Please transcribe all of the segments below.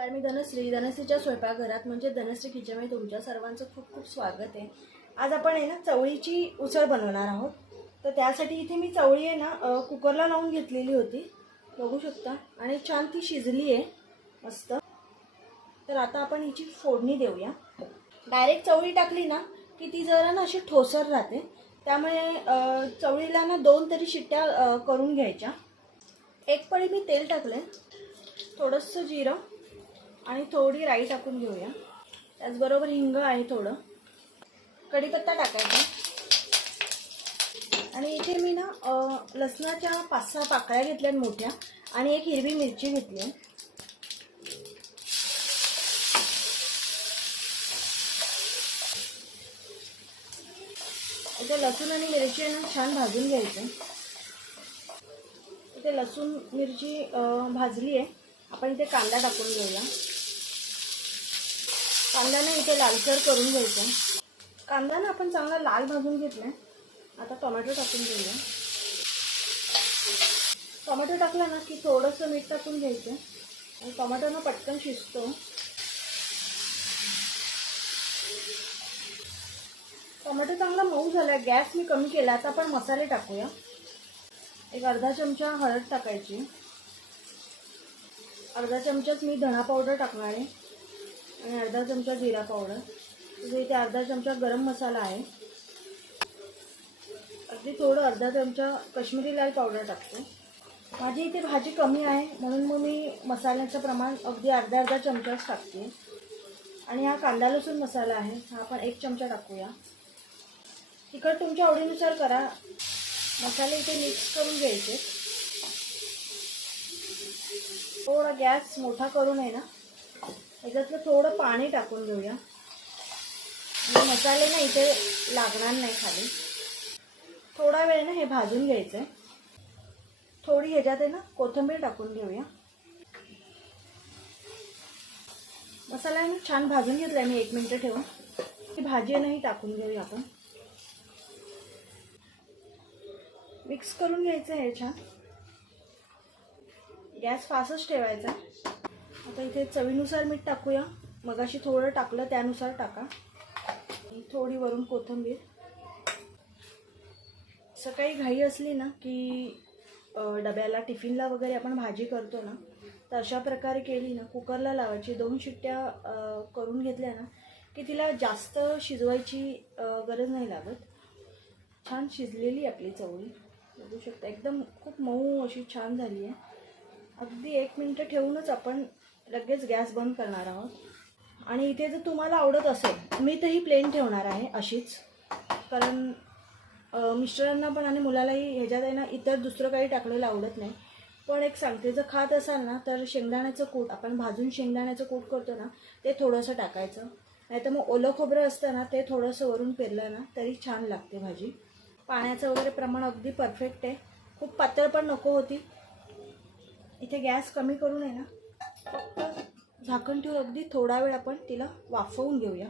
नमस्कार मी धनश्री धनश्रीच्या स्वयंपाकघरात म्हणजे धनश्री किचनमध्ये तुमच्या सर्वांचं खूप खूप स्वागत आहे. आज आपण आहे ना चवळीची उसळ बनवणार आहोत. तर त्यासाठी इथे मी चवळी आहे ना कुकरला लावून घेतलेली होती. बघू शकता. आणि छान ती शिजली आहे. मस्त. तर आता आपण हिची फोडणी देऊया. डायरेक्ट चवळी टाकली ना की ती जरा ना अशी ठोसर राहते. त्यामुळे चवळीला ना दोन तरी शिट्ट्या करून घ्यायच्या. एक पळी मी तेल टाकले थोडंसं जिरं. आणि थोडी राई टाकून घेऊया. त्याचबरोबर हिंग आहे थोडं. कढीपत्ता टाकायचा. आणि इथे मी ना लसणाच्या पाच सहा पाकळ्या घेतल्यात मोठ्या आणि एक हिरवी मिरची घेतली आहे. इथे लसूण आणि मिरची ना छान भाजून घ्यायचं. इथे लसूण मिरची भाजली आहे. आपण इथे कांदा टाकून घेऊया. कांद्याने इथे लालसर करून घ्यायचा. कांदा ना आपण चांगला लाल भाजून घेतलाय. आता टोमॅटो टाकून घेऊया. टोमॅटो टाकला ना की थोडंसं मीठ टाकून घ्यायचं. आणि टोमॅटो ना पटकन शिजतो. टोमॅटो चांगला मऊ झाला गॅस मी कमी केला. आता आपण मसाले टाकूया. एक अर्धा चमचा हळद टाकायची. अर्धा चमचाच मी धणा पावडर टाकणार आहे. आणि अर्धा चमचा जिरा पावडर तसं म्हणजे इथे अर्धा चमचा गरम मसाला आहे. अगदी थोडं अर्धा चमचा कश्मीरी लाल पावडर टाकते. माझी इथे भाजी कमी आहे म्हणून मग मी मसाल्याचं प्रमाण अगदी अर्धा अर्धा चमचाच टाकते. आणि हा कांदा लसूण मसाला आहे हा आपण एक चमचा टाकूया. तिखट तुमच्या आवडीनुसार करा. मसाले इथे मिक्स करून घ्यायचे. थोडा गॅस मोठा करून आहे ना. याच्यातलं थोडं पाणी टाकून घेऊया. म्हणजे मसाले ना इथे लागणार नाही खाली. थोडा वेळ ना हे भाजून घ्यायचं आहे थोडी ह्याच्यात आहे ना कोथिंबीर टाकून घेऊया. मसाला मी छान भाजून घेतला मी एक मिनटं ठेवून. ही भाजी आहे ना ही टाकून घेऊया आपण. मिक्स करून घ्यायचं आहे छान. गॅस फास्टच ठेवायचा. आता इथे चवीनुसार मीठ टाकूया. मगाशी थोडं टाकलं त्यानुसार टाका. थोडी वरून कोथिंबीर. सकाळी घाई असली ना की डब्याला टिफिनला वगैरे आपण भाजी करतो ना तर अशा प्रकारे केली ना कुकरला लावायची दोन शिट्ट्या करून घेतल्या ना की तिला जास्त शिजवायची गरज नाही लागत. छान शिजलेली आपली चवळी. बघू शकता एकदम खूप मऊ अशी छान झाली आहे. अगदी एक मिनटं ठेवूनच आपण लगेच गॅस बंद करणार आहोत. आणि इथे जर तुम्हाला आवडत असेल मी तर ही प्लेन ठेवणार आहे अशीच. कारण मिस्टरांना पण आणि मुलालाही ह्याच्यात आहे ना इतर दुसरं काही टाकलेलं आवडत नाही. पण एक सांगते जर खात असाल ना तर शेंगदाण्याचं कूट आपण भाजून शेंगदाण्याचं कूट करतो ना ते थोडंसं टाकायचं. नाही तर मग ओलं खोबरं असतं ना ते थोडंसं वरून पेरलं ना तरी छान लागते भाजी. पाण्याचं वगैरे प्रमाण अगदी परफेक्ट आहे. खूप पातळ पण नको होती. इथे गॅस कमी करून आहे ना. झाकण ठेवून अगदी थोडा वेळ आपण तिला वाफवून घेऊया.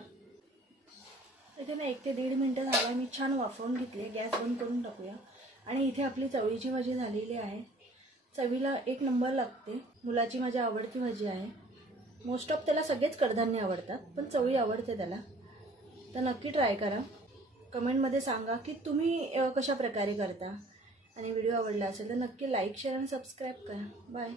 इथे मी एक ते दीड मिनटं झाला मी छान वाफवून घेतली गॅस बंद करून टाकूया. आणि इथे आपली चवळीची भाजी झालेली आहे. चवीला एक नंबर लागते. मुलाची माझी आवडती भाजी आहे. मोस्ट ऑफ त्याला सगळेच कडधान्य आवडतात पण चवळी आवडते त्याला. तर नक्की ट्राय करा. कमेंटमध्ये सांगा की तुम्ही कशा प्रकारे करता. आणि व्हिडिओ आवडला असेल तर नक्की लाईक शेअर आणि सबस्क्राईब करा. बाय